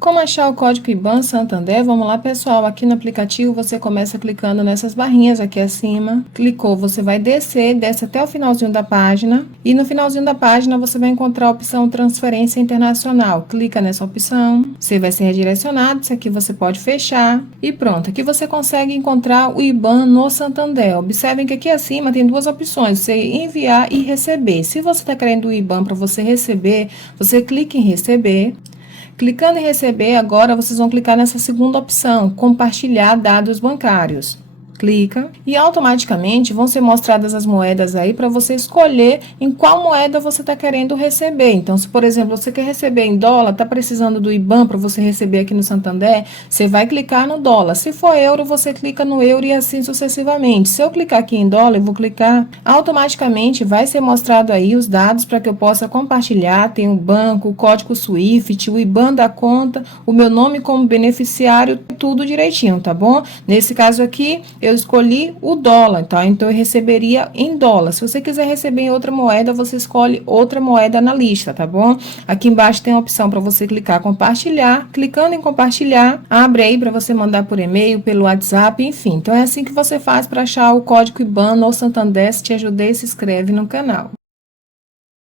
Como achar o código IBAN Santander? Vamos lá, pessoal. Aqui no aplicativo você começa clicando nessas barrinhas aqui acima. Clicou, você vai desce até o finalzinho da página. E no finalzinho da página você vai encontrar a opção Transferência Internacional. Clica nessa opção, você vai ser redirecionado. Isso aqui você pode fechar. E pronto, aqui você consegue encontrar o IBAN no Santander. Observem que aqui acima tem duas opções, você enviar e receber. Se você está querendo o IBAN para você receber, você clica em receber. Clicando em receber, agora vocês vão clicar nessa segunda opção, compartilhar dados bancários. Clica e automaticamente vão ser mostradas as moedas aí para você escolher em qual moeda você está querendo receber. Então, se por exemplo você quer receber em dólar, está precisando do IBAN para você receber aqui no Santander, você vai clicar no dólar. Se for euro, você clica no euro e assim sucessivamente. Se eu clicar aqui em dólar, eu vou clicar, automaticamente vai ser mostrado aí os dados para que eu possa compartilhar. Tem o banco, o código SWIFT, o IBAN da conta, o meu nome como beneficiário, tudo direitinho, tá bom? Nesse caso aqui, eu escolhi o dólar, tá? Então, eu receberia em dólar. Se você quiser receber em outra moeda, você escolhe outra moeda na lista, tá bom? Aqui embaixo tem a opção para você clicar compartilhar. Clicando em compartilhar, abre aí para você mandar por e-mail, pelo WhatsApp, enfim. Então, é assim que você faz para achar o código IBAN no Santander. Se te ajudei, se inscreve no canal.